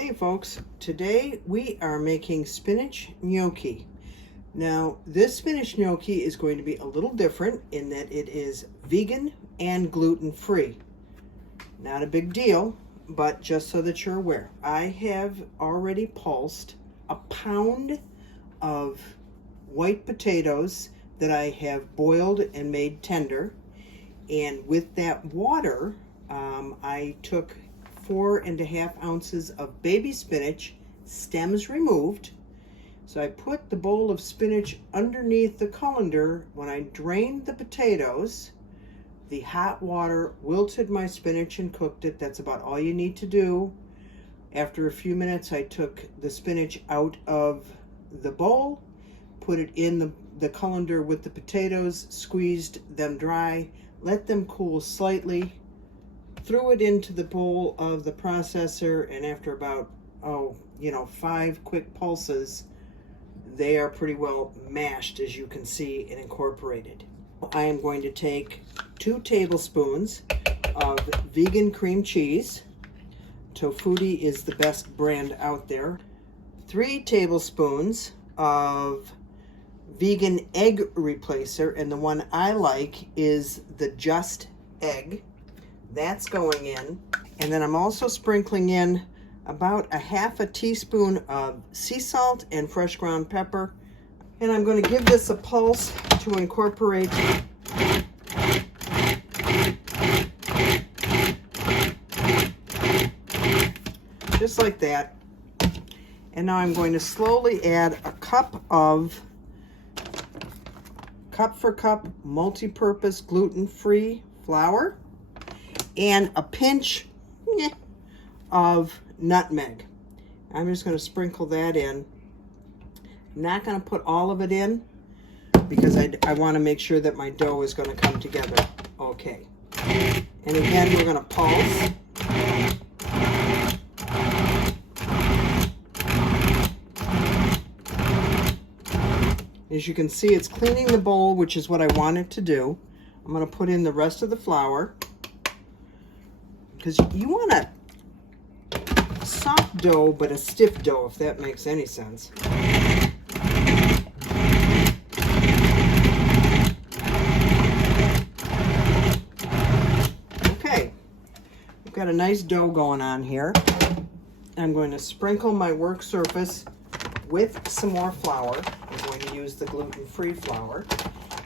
Hey folks, today we are making spinach gnocchi. Now this spinach gnocchi is going to be a little different in that it is vegan and gluten-free. Not a big deal, but just so that you're aware. I have already pulsed a pound of white potatoes that I have boiled and made tender, and with that water I took 4.5 ounces of baby spinach, stems removed. So I put the bowl of spinach underneath the colander. When I drained the potatoes, the hot water wilted my spinach and cooked it. That's about all you need to do. After a few minutes, I took the spinach out of the bowl, put it in the colander with the potatoes, squeezed them dry, let them cool slightly, threw it into the bowl of the processor, and after about 5 quick pulses, they are pretty well mashed, as you can see, and incorporated. I am going to take 2 tablespoons of vegan cream cheese. Tofutti is the best brand out there. 3 tablespoons of vegan egg replacer, and the one I like is the Just Egg. That's going in. And then I'm also sprinkling in about 1/2 teaspoon of sea salt and fresh ground pepper. And I'm going to give this a pulse to incorporate just like that. And now I'm going to slowly add a cup for cup multi-purpose gluten-free flour and a pinch of nutmeg. I'm just going to sprinkle that in. I'm not going to put all of it in because I want to make sure that my dough is going to come together okay. And again, we're going to pulse. As you can see, it's cleaning the bowl, which is what I want it to do. I'm going to put in the rest of the flour, because you want a soft dough but a stiff dough, if that makes any sense. Okay, we've got a nice dough going on here. I'm going to sprinkle my work surface with some more flour. I'm going to use the gluten-free flour,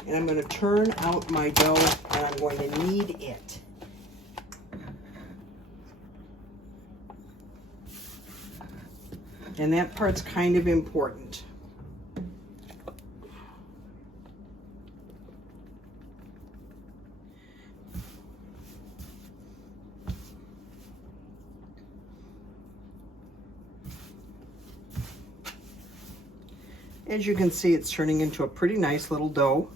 and I'm going to turn out my dough, and I'm going to knead it. And that part's kind of important. As you can see, it's turning into a pretty nice little dough,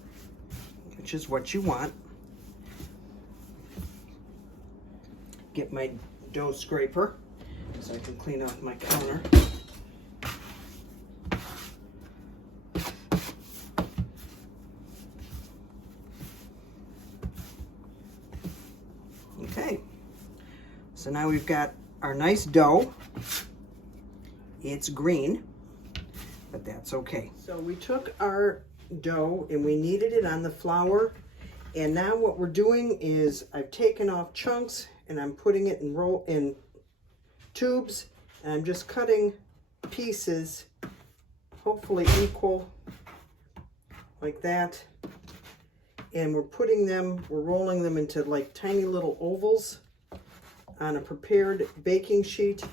which is what you want. Get my dough scraper so I can clean off my counter. Okay, so now we've got our nice dough. It's green, but that's okay. So we took our dough and we kneaded it on the flour, and now what we're doing is I've taken off chunks and I'm putting it in tubes, and I'm just cutting pieces, hopefully equal, like that. And we're rolling them into like tiny little ovals on a prepared baking sheet.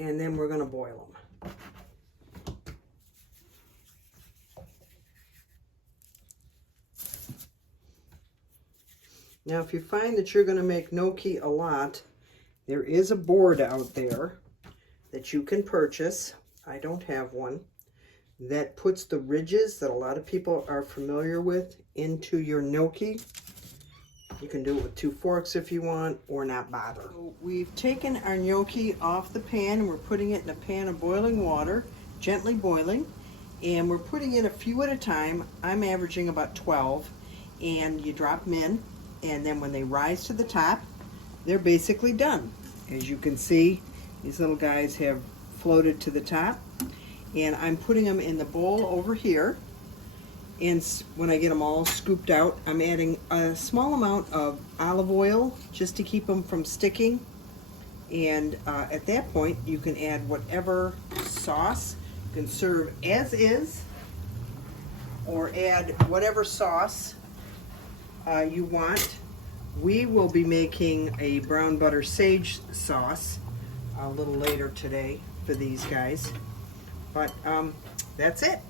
And then we're going to boil them. Now, if you find that you're going to make gnocchi a lot, there is a board out there that you can purchase. I don't have one. That puts the ridges that a lot of people are familiar with into your gnocchi. You can do it with 2 forks if you want, or not bother. So we've taken our gnocchi off the pan, and we're putting it in a pan of boiling water, gently boiling, and we're putting in a few at a time. I'm averaging about 12, and you drop them in, and then when they rise to the top, they're basically done. As you can see, these little guys have floated to the top, and I'm putting them in the bowl over here. And when I get them all scooped out, I'm adding a small amount of olive oil just to keep them from sticking. And at that point, you can add whatever sauce. You can serve as is, or add whatever sauce you want. We will be making a brown butter sage sauce a little later today for these guys. But that's it.